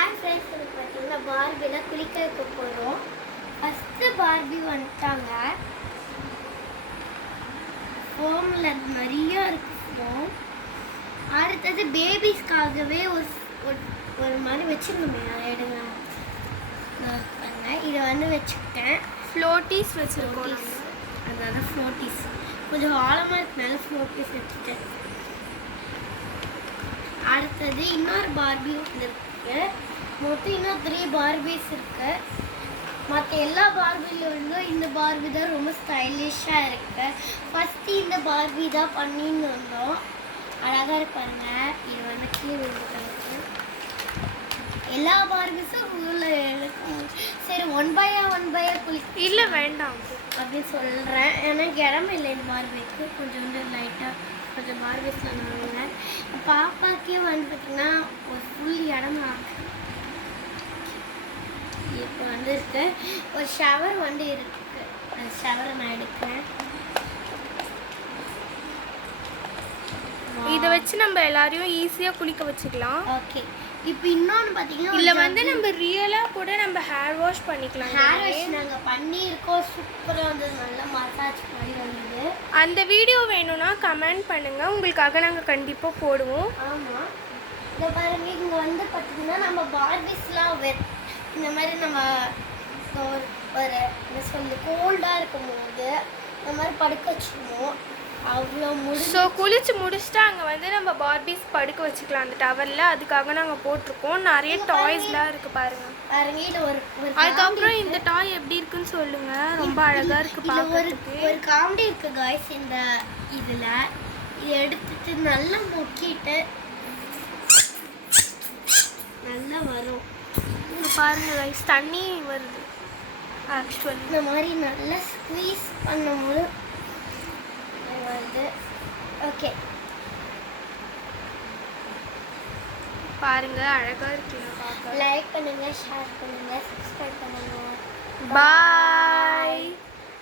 Hi friends, இது பார்த்தீங்கன்னா பார்பியில் குளிக்க வைக்க போகிறோம். ஃபஸ்ட்டு பார்பி வந்துட்டாங்க. ஃபோமில் நிறையா இருக்கு ஃபோம். அடுத்தது பேபிஸ்க்காகவே ஒரு மாதிரி வச்சுருந்தோமே, அதை எடுங்க. இதை வந்து வச்சுக்கிட்டேன். ஃப்ளோட்டீஸ் வச்சுருக்கோம். அதனால ஃப்ளோட்டீஸ் கொஞ்சம் ஆழமாக இருக்கனால ஃப்ளோட்டீஸ் வச்சுட்டேன். அடுத்தது இன்னொரு பார்பி இருக்கு. மொத்தம் இன்னும் 3 பார்பிஸ் இருக்கு. மற்ற எல்லா பார்பிலும் இந்த பார்பி தான் ரொம்ப ஸ்டைலிஷாக இருக்கு. ஃபஸ்ட்டு இந்த பார்பி தான் பண்ணின்னு வந்தோம். அழகாக இருப்பாருங்க. இது வந்து கீழே விழுந்துருக்கு. எல்லா பார்பிஸும் உள்ள இருக்கும். சரி, ஒன் பையா குளிக்க இல்லை வேண்டாம் அப்படின்னு சொல்கிறேன். எனக்கு இடம் இல்லை இந்த பார்பிக்கு. கொஞ்சம் லைட்டாக கொஞ்சம் பார்பிஸ் பண்ணுவாங்க. பாப்பாக்கே வந்து பார்த்திங்கன்னா ஒரு ஃபுல் இடமா இருக்கு. இப்போ வந்து இருக்கு ஒரு ஷவர் வந்து இருக்கு. அந்த ஷவரை நான் எடுக்கிறேன். இதை வச்சு நம்ம எல்லாரையும் ஈஸியாக குளிக்க வச்சுக்கலாம். ஓகே, இப்போ இன்னொன்று பார்த்தீங்கன்னா இல்லை வந்து நம்ம ரியலாக கூட நம்ம ஹேர் வாஷ் பண்ணிக்கலாம். ஹேர் வாஷ் நாங்கள் பண்ணியிருக்கோம். சூப்பராக வந்தது. நல்லா மசாஜ் மாதிரி வந்தது. அந்த வீடியோ வேணும்னா கமெண்ட் பண்ணுங்கள், உங்களுக்காக நாங்கள் கண்டிப்பாக போடுவோம். ஆமாம், இதை பாருங்க. இங்கே வந்து பார்த்தீங்கன்னா நம்ம பார்பிஸ்லாம் இந்த மாதிரி நம்ம ஒரு என்ன சொல்லி கோல்டாக இருக்கும்போது இந்த மாதிரி படுக்க வச்சுக்கணும். அவ்வளோ ஸோ குளிச்சு முடிச்சுட்டு அங்கே வந்து நம்ம பார்பிஸ் படுக்க வச்சுக்கலாம் அந்த டவரில். அதுக்காக நாங்கள் போட்டிருக்கோம். நிறைய டாய்ஸ்லாம் இருக்குது பாருங்கள். பாருங்க, இது ஒரு அதுக்கப்புறம் இந்த டாய் எப்படி இருக்குன்னு சொல்லுங்கள். ரொம்ப அழகாக இருக்குது பார்க்கறதுக்கு. ஒரு காமெடி இருக்குது காய்ஸ் இந்த இதில். இதை எடுத்துட்டு நல்லா முக்கிட்டு நல்லா வரும். இங்கே பாருங்கள் கைஸ், தண்ணி வருது. ஆக்சுவலி இந்த மாதிரி நல்லா ஸ்க்வீஸ் பண்ணும்போது வருது. ஓகே, பாருங்க அழகாக இருக்குங்க பார்க்க. லைக் பண்ணுங்கள், ஷேர் பண்ணுங்கள், சப்ஸ்கிரைப் பண்ணுங்கள். பாய்.